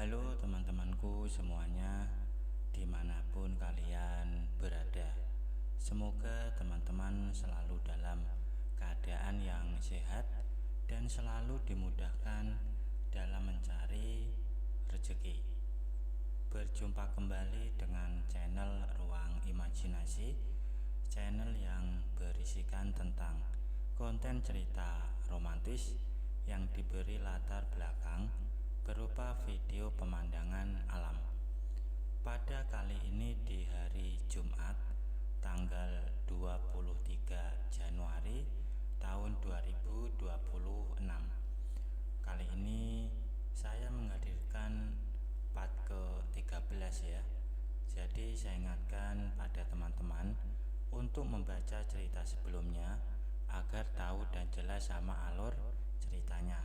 Halo teman-temanku semuanya, dimanapun kalian berada. Semoga teman-teman selalu dalam keadaan yang sehat dan selalu dimudahkan dalam mencari rezeki. Berjumpa kembali dengan channel Ruang Imajinasi, channel yang berisikan tentang konten cerita romantis yang diberi latar belakang berupa video pemandangan alam. Pada kali ini di hari Jumat tanggal 23 Januari tahun 2026. Kali ini saya menghadirkan part ke-13 ya. Jadi saya ingatkan pada teman-teman untuk membaca cerita sebelumnya agar tahu dan jelas sama alur ceritanya.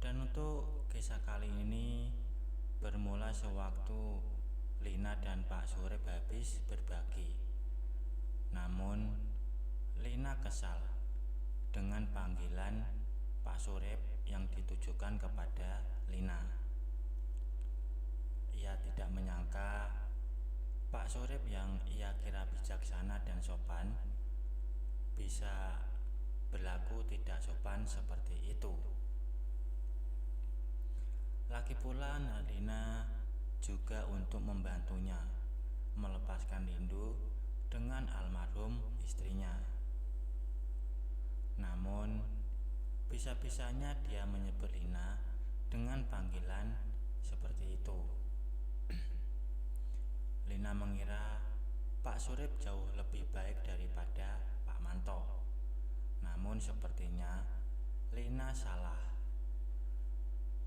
Dan untuk kisah kali ini bermula sewaktu Lina dan Pak Surip habis berbagi. Namun Lina kesal dengan panggilan Pak Surip yang ditujukan kepada Lina. Ia tidak menyangka Pak Surip yang ia kira bijaksana dan sopan bisa berlaku tidak sopan seperti itu. Lagi pula Lina juga untuk membantunya melepaskan rindu dengan almarhum istrinya. Namun bisa-bisanya dia menyebut Lina dengan panggilan seperti itu. Lina mengira Pak Surip jauh lebih baik daripada Pak Manto. Namun sepertinya Lina salah.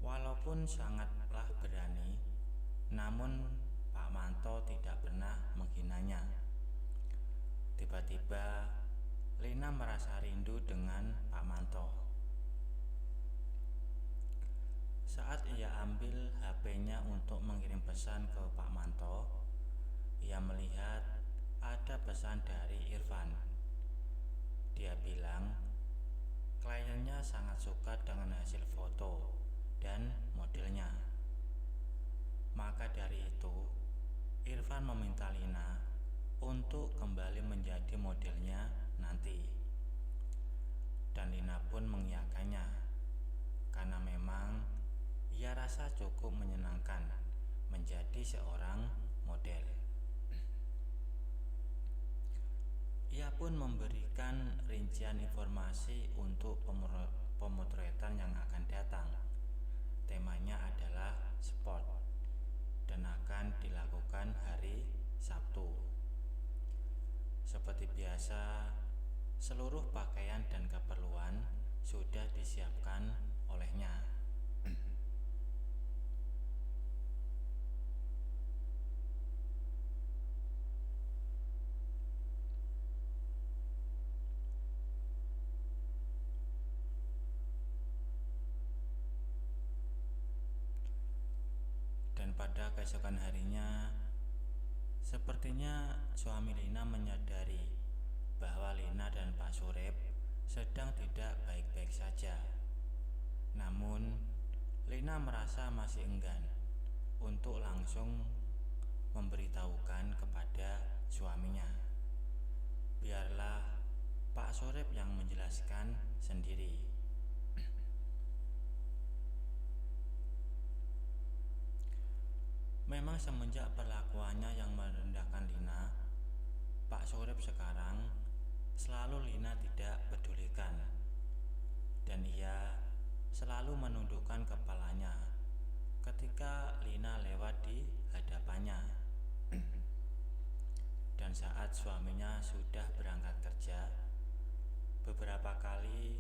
Walaupun sangatlah berani, namun Pak Manto tidak pernah menghinanya. Tiba-tiba Lina merasa rindu dengan Pak Manto. Saat ia ambil HP-nya untuk mengirim pesan ke Pak Manto, ia melihat ada pesan dari Irfan. Dia bilang kliennya sangat suka dengan hasil foto dan modelnya. Maka dari itu Irfan meminta Lina untuk kembali menjadi modelnya nanti. Dan Lina pun mengiyakannya karena memang ia rasa cukup menyenangkan menjadi seorang model. Ia pun memberikan rincian informasi untuk pemotretan yang akan datang. Temanya adalah sport dan akan dilakukan hari Sabtu. Seperti biasa, seluruh pakaian dan keperluan sudah disiapkan olehnya. Pada keesokan harinya, sepertinya suami Lina menyadari bahwa Lina dan Pak Surip sedang tidak baik-baik saja. Namun, Lina merasa masih enggan untuk langsung memberitahukan kepada suaminya. Biarlah Pak Surip yang menjelaskan sendiri. Memang semenjak perlakuannya yang merendahkan Lina, Pak Surip sekarang selalu Lina tidak pedulikan, dan ia selalu menundukkan kepalanya ketika Lina lewat di hadapannya. Dan saat suaminya sudah berangkat kerja, beberapa kali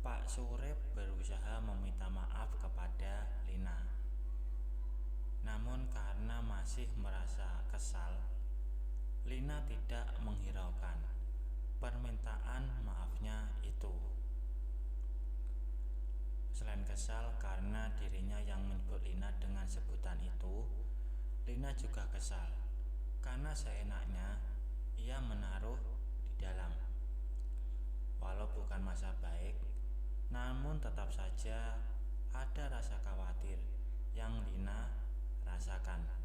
Pak Surip berusaha meminta maaf kepada Lina. Namun karena masih merasa kesal, Lina tidak menghiraukan permintaan maafnya itu. Selain kesal karena dirinya yang menyebut Lina dengan sebutan itu, Lina juga kesal karena seenaknya ia menaruh di dalam. Walau bukan masa baik, namun tetap saja ada rasa khawatir yang Lina rasakan.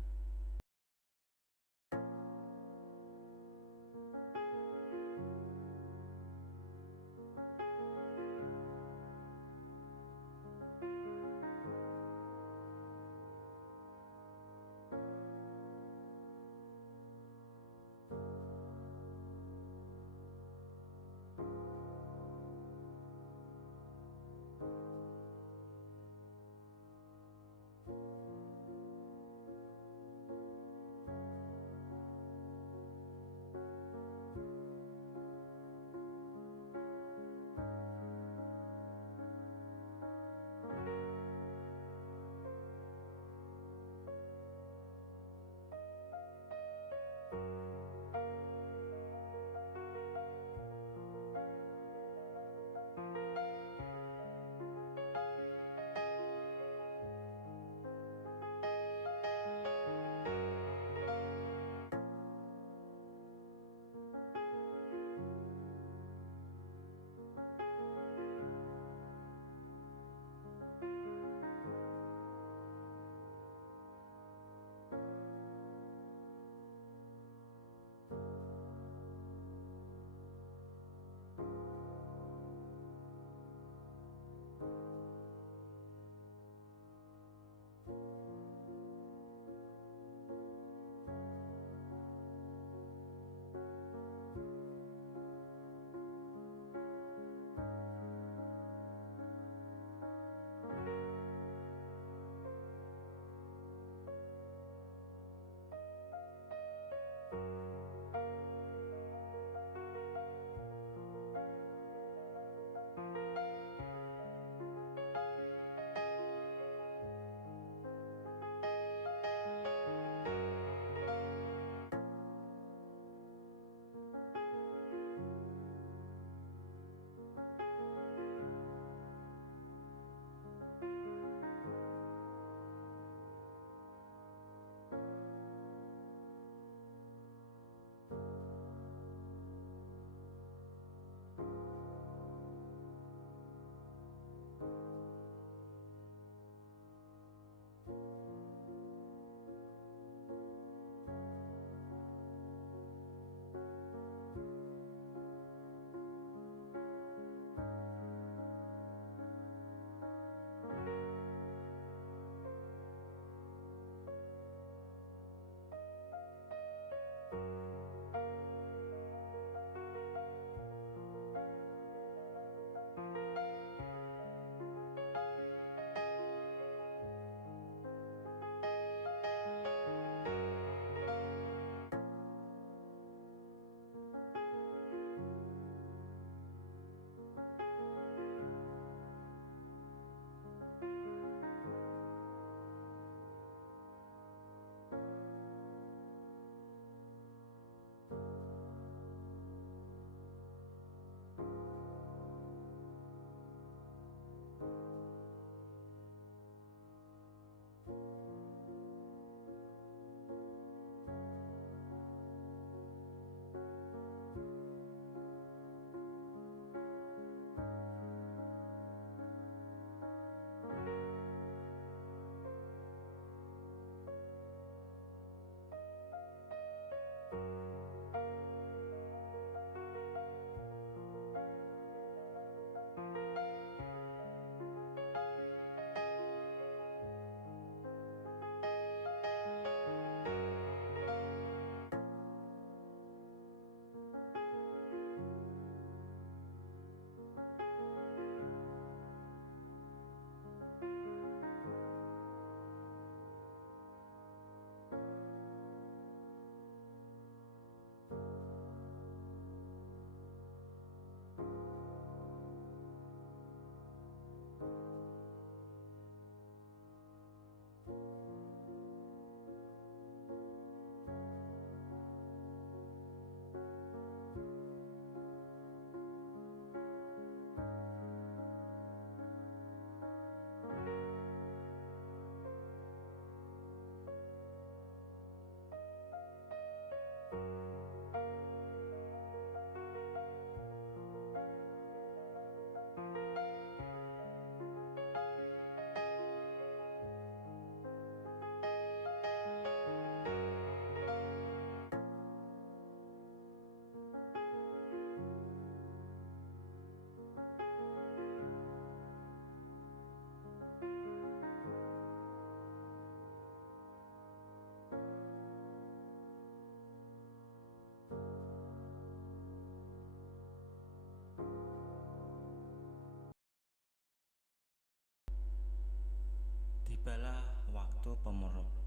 Tibalah waktu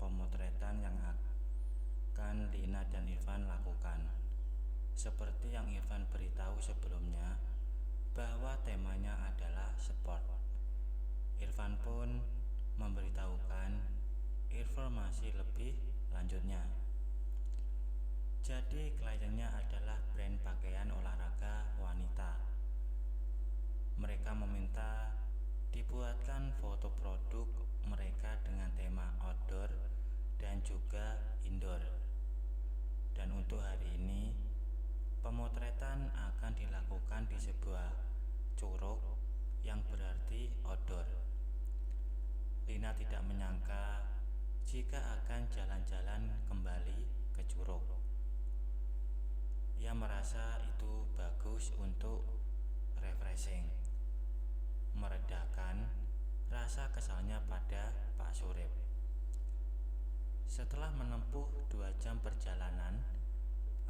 pemotretan yang akan Lina dan Irfan lakukan. Seperti yang Irfan beritahu sebelumnya bahwa temanya adalah sport. Irfan pun memberitahukan informasi lebih lanjutnya. Jadi kliennya adalah brand pakaian olahraga wanita. Mereka meminta dibuatkan foto produk mereka dengan tema outdoor dan juga indoor. Dan untuk hari ini, pemotretan akan dilakukan di sebuah curug yang berarti outdoor. Lina tidak menyangka jika akan jalan-jalan kembali ke curug. Ia merasa itu bagus untuk refreshing, meredakan rasa kesalnya pada Pak Surip. Setelah menempuh 2 jam perjalanan,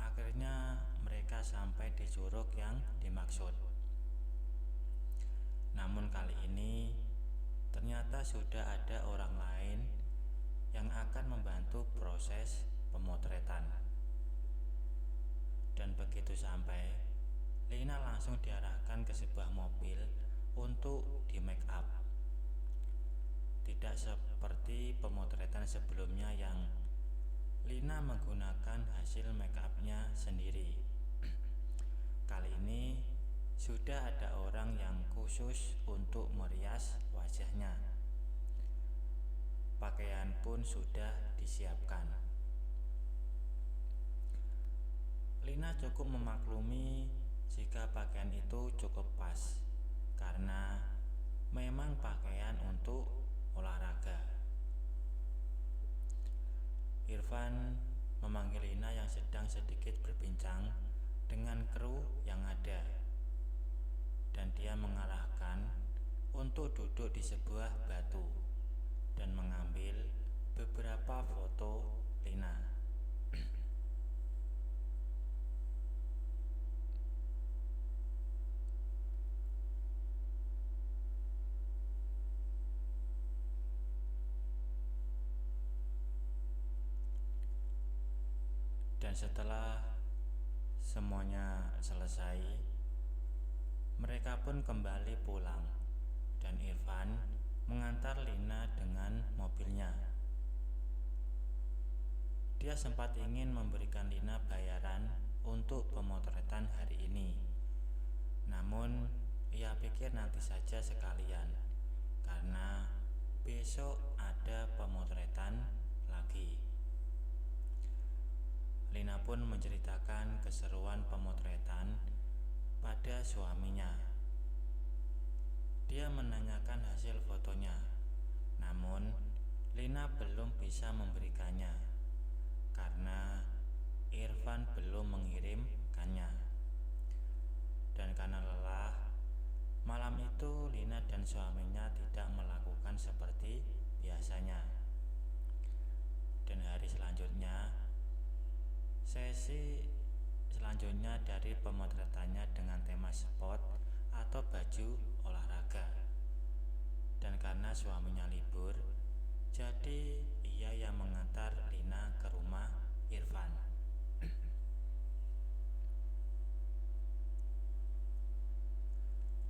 akhirnya mereka sampai di curug yang dimaksud. Namun kali ini ternyata sudah ada orang lain yang akan membantu proses pemotretan. Dan begitu sampai, Lina langsung diarahkan ke sebuah mobil untuk di make up. Tidak seperti pemotretan sebelumnya yang Lina menggunakan hasil make upnya sendiri. Kali ini sudah ada orang yang khusus untuk merias wajahnya. Pakaian pun sudah disiapkan. Lina cukup memaklumi jika pakaian itu cukup pas, karena memang pakaian untuk olahraga. Irfan memanggil Lina yang sedang sedikit berbincang dengan kru yang ada, dan dia mengarahkan untuk duduk di sebuah batu dan mengambil beberapa foto Lina. Dan setelah semuanya selesai, mereka pun kembali pulang dan Irfan mengantar Lina dengan mobilnya. Dia sempat ingin memberikan Lina bayaran untuk pemotretan hari ini. Namun ia pikir nanti saja sekalian, karena besok ada pemotretan lagi. Lina pun menceritakan keseruan pemotretan pada suaminya. Dia menanyakan hasil fotonya, namun Lina belum bisa memberikannya karena Irfan belum mengirimkannya. Dan karena lelah, malam itu Lina dan suaminya tidak melakukan seperti biasanya. Dan hari selanjutnya, sesi selanjutnya dari pemotretannya dengan tema sport atau baju olahraga. Dan karena suaminya libur, jadi ia yang mengantar Lina ke rumah Irfan.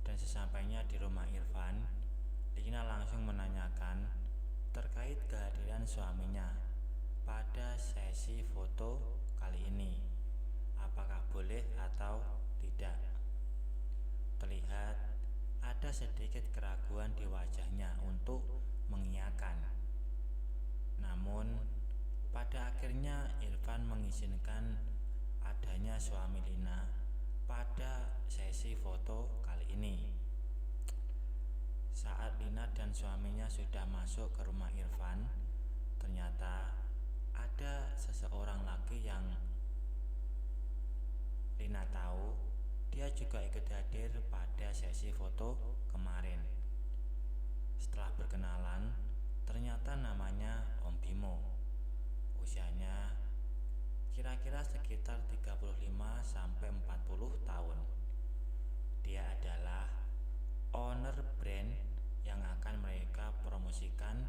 Dan sesampainya di rumah Irfan, Lina langsung menanyakan terkait kehadiran suaminya pada sesi foto kali ini, apakah boleh atau tidak. Terlihat ada sedikit keraguan di wajahnya untuk mengiyakan. Namun pada akhirnya Irfan mengizinkan adanya suami Lina pada sesi foto kali ini. Saat Lina dan suaminya sudah masuk ke rumah Irfan, ternyata ada seseorang lagi yang Lina tahu dia juga ikut hadir pada sesi foto kemarin. Setelah berkenalan, ternyata namanya Om Bimo. Usianya kira-kira sekitar 35-40 tahun. Dia adalah owner brand yang akan mereka promosikan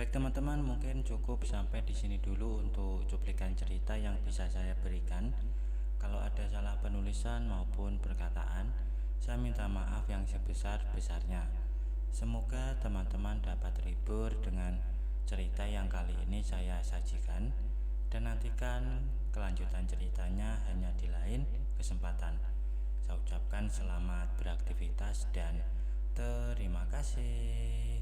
Baik teman-teman, mungkin cukup sampai di sini dulu untuk cuplikan cerita yang bisa saya berikan. Kalau ada salah penulisan maupun perkataan, saya minta maaf yang sebesar-besarnya. Semoga teman-teman dapat terhibur dengan cerita yang kali ini saya sajikan, dan nantikan kelanjutan ceritanya hanya di lain kesempatan. Saya ucapkan selamat beraktivitas dan terima kasih.